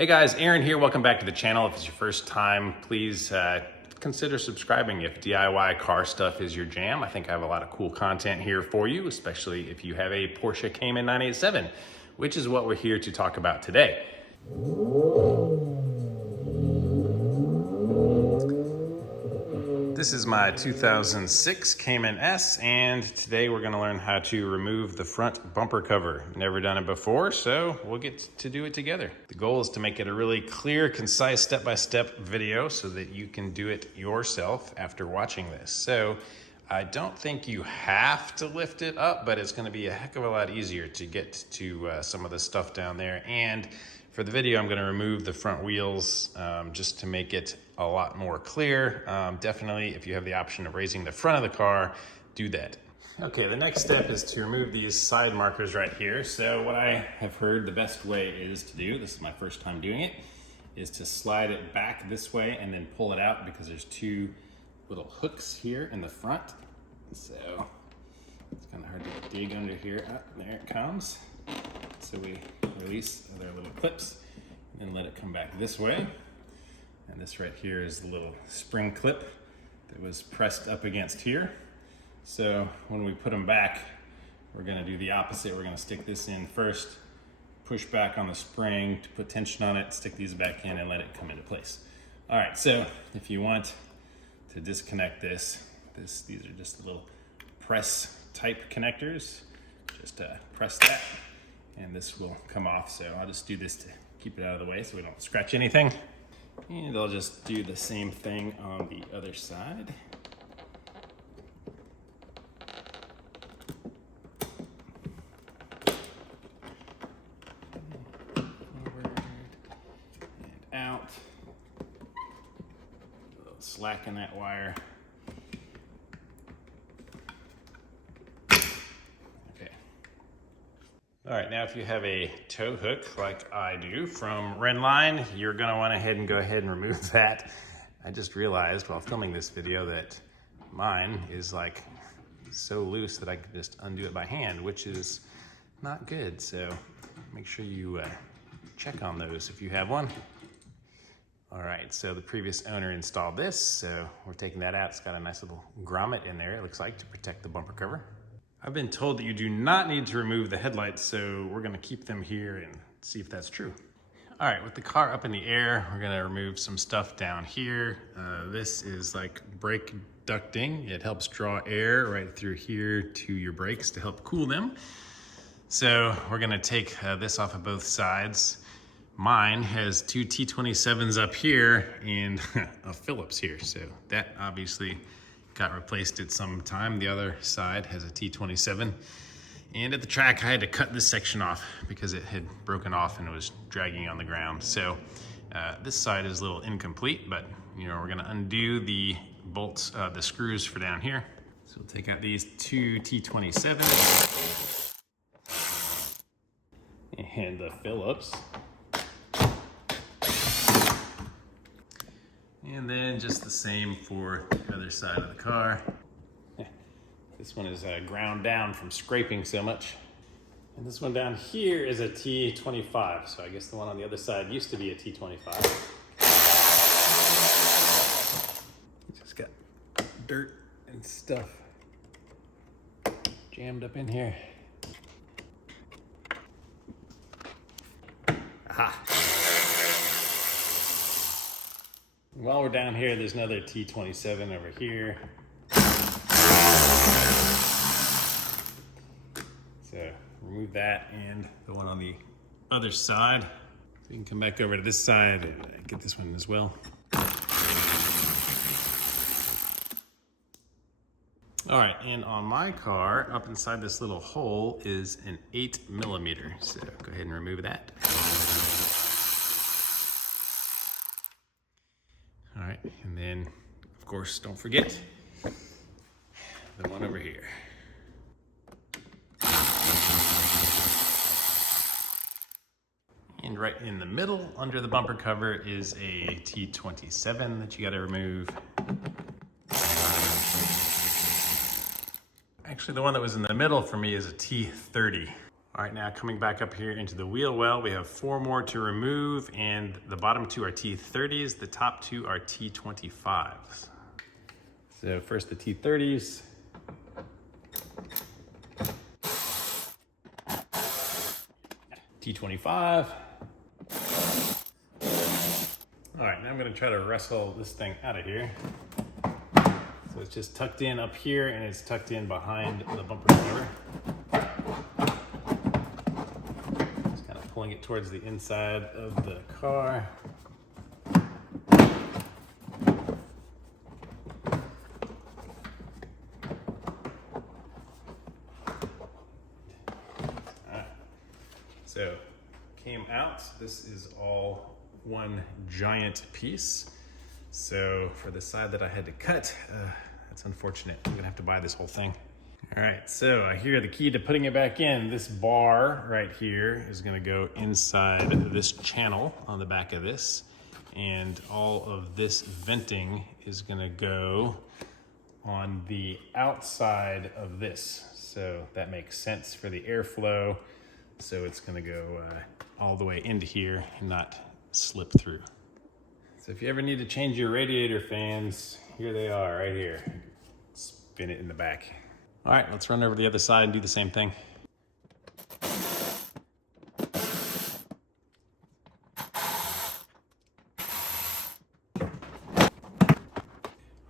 Hey guys, Aaron here. Welcome back to the channel. If it's your first time, please consider subscribing if DIY car stuff is your jam. I think I have a lot of cool content here for you, especially if you have a Porsche Cayman 987, which is what we're here to talk about today. This is my 2006 Cayman S, and today we're going to learn how to remove the front bumper cover. Never done it before, so we'll get to do it together. The goal is to make it a really clear, concise, step-by-step video so that you can do it yourself after watching this. So I don't think you have to lift it up, but it's going to be a heck of a lot easier to get to some of the stuff down there. And for the video, I'm going to remove the front wheels just to make it a lot more clear. Definitely, if you have the option of raising the front of the car, do that. Okay, the next step is to remove these side markers right here. So what I have heard the best way is to do, this is my first time doing it, is to slide it back this way and then pull it out because there's two little hooks here in the front. So it's kind of hard to dig under here. Oh, there it comes. So we release their little clips and then let it come back this way. And this right here is the little spring clip that was pressed up against here. So when we put them back, we're gonna do the opposite. We're gonna stick this in first, push back on the spring to put tension on it, stick these back in and let it come into place. All right, so if you want to disconnect this, these are just little press type connectors. Just press that and this will come off. So I'll just do this to keep it out of the way so we don't scratch anything. And I'll just do the same thing on the other side. Forward and out. A little slack in that wire. All right, now if you have a tow hook like I do from Redline, you're gonna want to go ahead and remove that. I just realized while filming this video that mine is like so loose that I can just undo it by hand, which is not good. So make sure you check on those if you have one. All right, so the previous owner installed this, so we're taking that out. It's got a nice little grommet in there, it looks like, to protect the bumper cover. I've been told that you do not need to remove the headlights, so we're gonna keep them here and see if that's true. All right, with the car up in the air, we're gonna remove some stuff down here. This is like brake ducting. It helps draw air right through here to your brakes to help cool them. So we're gonna take this off of both sides. Mine has two T27s up here and a Phillips here, so that obviously got replaced at some time. The other side has a T27. And at the track, I had to cut this section off because it had broken off and it was dragging on the ground. So this side is a little incomplete, but we're gonna undo the bolts, the screws for down here. So we'll take out these two T27s and the Phillips. And then just the same for the other side of the car. This one is ground down from scraping so much. And this one down here is a T25. So I guess the one on the other side used to be a T25. Just got dirt and stuff jammed up in here. Aha. While we're down here, there's another T27 over here. So remove that and the one on the other side. So you can come back over to this side and get this one as well. All right, and on my car, up inside this little hole is an 8mm. So go ahead and remove that. All right, and then, of course, don't forget the one over here. And right in the middle, under the bumper cover, is a T27 that you gotta remove. Actually, the one that was in the middle for me is a T30. All right, now coming back up here into the wheel well, we have 4 more to remove, and the bottom 2 are T30s, the top 2 are T25s. So first the T30s. T25. All right, now I'm gonna try to wrestle this thing out of here. So it's just tucked in up here and it's tucked in behind the bumper cover. Just kind of pulling it towards the inside of the car. So came out, this is all one giant piece. So for the side that I had to cut, that's unfortunate. I'm gonna have to buy this whole thing. All right, so I hear the key to putting it back in. This bar right here is gonna go inside this channel on the back of this. And all of this venting is gonna go on the outside of this. So that makes sense for the airflow. So it's gonna go all the way into here and not slip through. So if you ever need to change your radiator fans, here they are right here. Spin it in the back. All right, let's run over to the other side and do the same thing.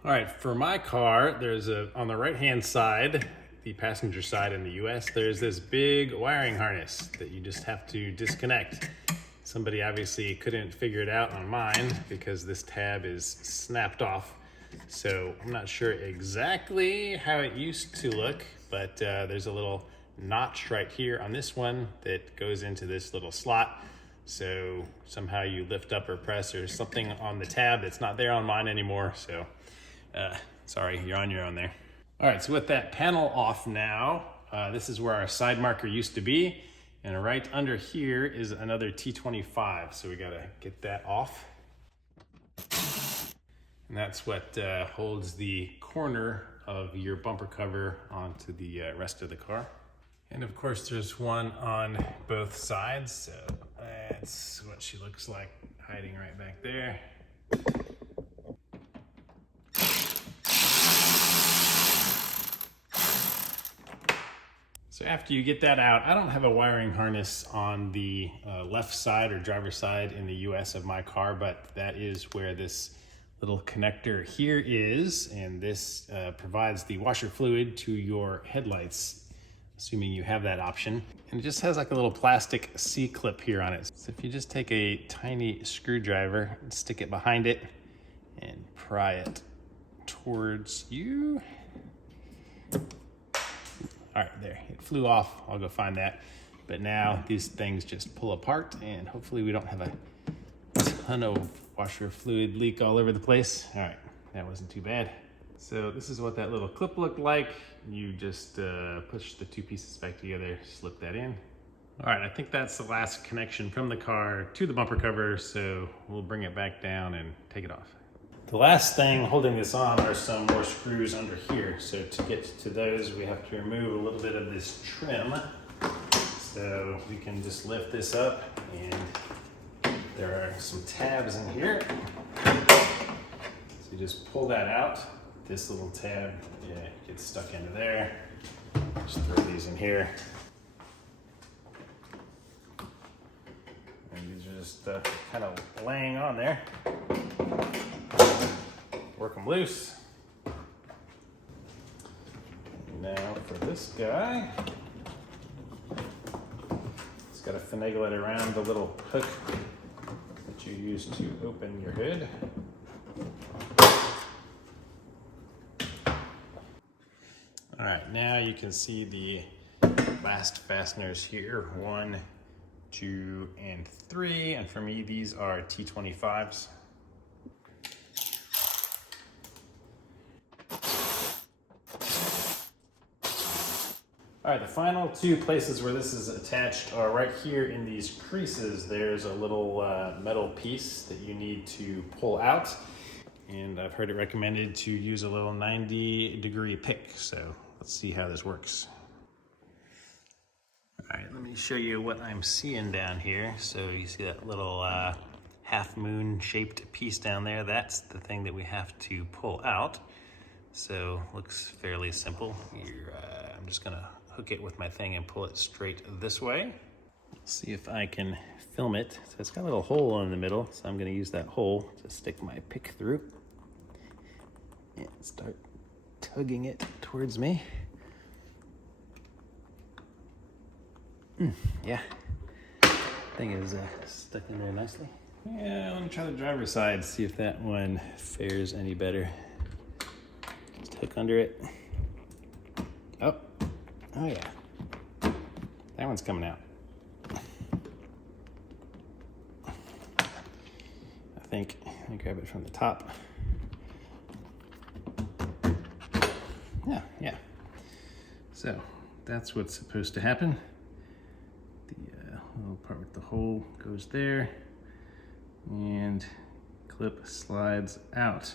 All right, for my car, there's on the right-hand side, the passenger side in the US, there's this big wiring harness that you just have to disconnect. Somebody obviously couldn't figure it out on mine because this tab is snapped off. So I'm not sure exactly how it used to look, but there's a little notch right here on this one that goes into this little slot. So somehow you lift up or press or something on the tab that's not there on mine anymore. So sorry, you're on your own there. All right, so with that panel off now, this is where our side marker used to be. And right under here is another T25. So we gotta get that off. And that's what holds the corner of your bumper cover onto the rest of the car. And of course there's one on both sides. So that's what she looks like hiding right back there. So after you get that out, I don't have a wiring harness on the left side or driver's side in the US of my car, but that is where this little connector here is. And this provides the washer fluid to your headlights, assuming you have that option. And it just has like a little plastic C-clip here on it. So if you just take a tiny screwdriver and stick it behind it and pry it towards you. All right, there, it flew off. I'll go find that. But now these things just pull apart and hopefully we don't have a ton of washer fluid leak all over the place. All right, that wasn't too bad. So this is what that little clip looked like. You just push the 2 pieces back together, slip that in. All right, I think that's the last connection from the car to the bumper cover. So we'll bring it back down and take it off. The last thing holding this on are some more screws under here. So to get to those, we have to remove a little bit of this trim. So we can just lift this up and there are some tabs in here. So you just pull that out. This little tab gets stuck into there. Just throw these in here. And these are just kind of laying on there. Work them loose. Now for this guy, it's got to finagle it around the little hook that you use to open your hood. All right, now you can see the last fasteners here, 1, 2, and 3. And for me, these are T25s. All right, the final 2 places where this is attached are right here in these creases. There's a little metal piece that you need to pull out. And I've heard it recommended to use a little 90-degree pick. So let's see how this works. All right, let me show you what I'm seeing down here. So you see that little half moon shaped piece down there? That's the thing that we have to pull out. So looks fairly simple. I'm just gonna hook it with my thing and pull it straight this way. See if I can film it. So it's got a little hole in the middle, so I'm gonna use that hole to stick my pick through and start tugging it towards me. Yeah, thing is stuck in there nicely. Yeah, let me try the driver's side, see if that one fares any better. Just hook under it. Oh yeah, that one's coming out. I think, let me grab it from the top. Yeah. So that's what's supposed to happen. Little part with the hole goes there and clip slides out.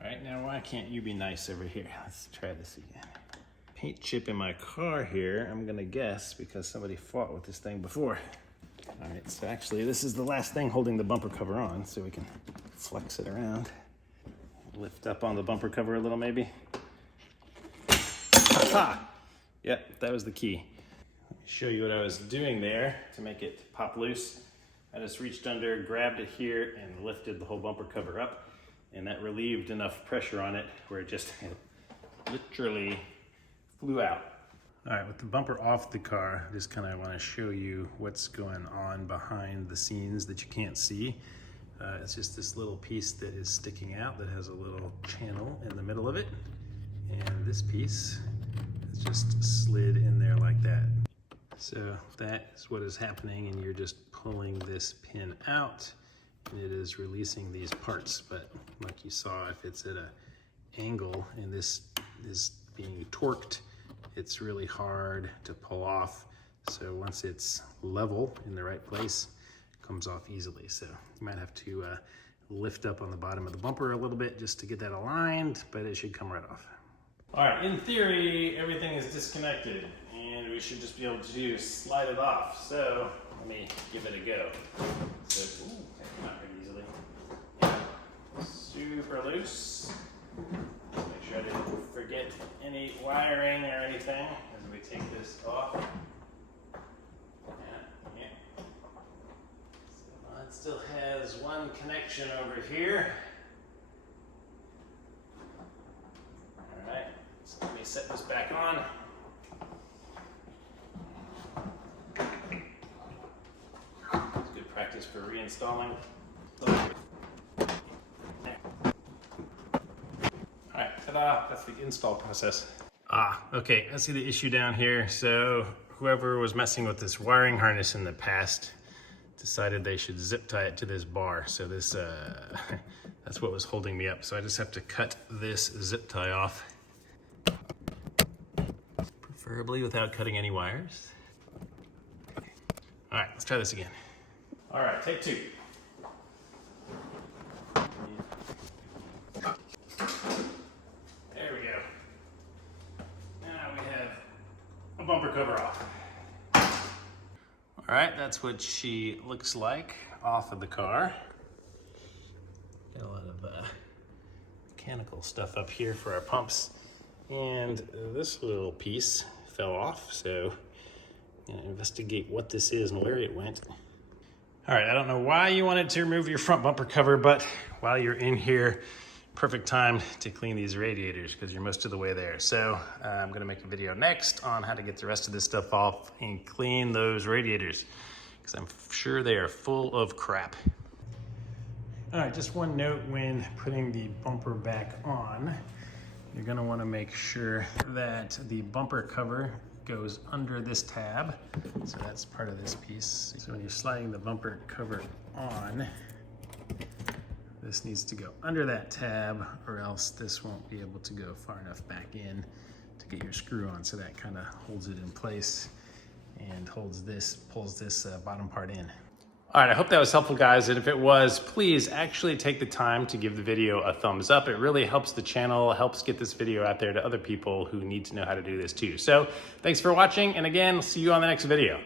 All right, now why can't you be nice over here? Let's try this again. Paint chip in my car here, I'm gonna guess because somebody fought with this thing before. All right, so actually this is the last thing holding the bumper cover on, so we can flex it around. Lift up on the bumper cover a little maybe. Aha! Yep, that was the key. Show you what I was doing there to make it pop loose. I just reached under, grabbed it here, and lifted the whole bumper cover up, and that relieved enough pressure on it where it just literally flew out. All right, with the bumper off the car, I just kind of want to show you what's going on behind the scenes that you can't see. It's just this little piece that is sticking out that has a little channel in the middle of it, and this piece is just slid in there like that. So that is what is happening, and you're just pulling this pin out and it is releasing these parts. But like you saw, if it's at an angle and this is being torqued, it's really hard to pull off. So once it's level in the right place, it comes off easily. So you might have to lift up on the bottom of the bumper a little bit just to get that aligned, but it should come right off. All right, in theory, everything is disconnected and we should just be able to slide it off. So let me give it a go. So, that came out pretty easily. Yeah, super loose. Make sure I didn't forget any wiring or anything as we take this off. Yeah. So it still has one connection over here. All right, so let me set this back on. It's good practice for reinstalling. Alright, ta-da, that's the install process. Okay, I see the issue down here. So whoever was messing with this wiring harness in the past decided they should zip tie it to this bar. So this, that's what was holding me up. So I just have to cut this zip tie off. Preferably without cutting any wires. All right, let's try this again. All right, take two. There we go. Now we have a bumper cover off. All right, that's what she looks like off of the car. Got a lot of mechanical stuff up here for our pumps. And this little piece fell off, so investigate what this is and where it went. All right, I don't know why you wanted to remove your front bumper cover, but while you're in here, perfect time to clean these radiators because you're most of the way there. So I'm gonna make a video next on how to get the rest of this stuff off and clean those radiators because I'm sure they are full of crap. All right, just one note when putting the bumper back on, you're gonna wanna make sure that the bumper cover goes under this tab. So that's part of this piece. So when you're sliding the bumper cover on, this needs to go under that tab or else this won't be able to go far enough back in to get your screw on. So that kind of holds it in place and holds this, pulls this bottom part in. All right, I hope that was helpful, guys. And if it was, please actually take the time to give the video a thumbs up. It really helps the channel, helps get this video out there to other people who need to know how to do this too. So thanks for watching. And again, see you on the next video.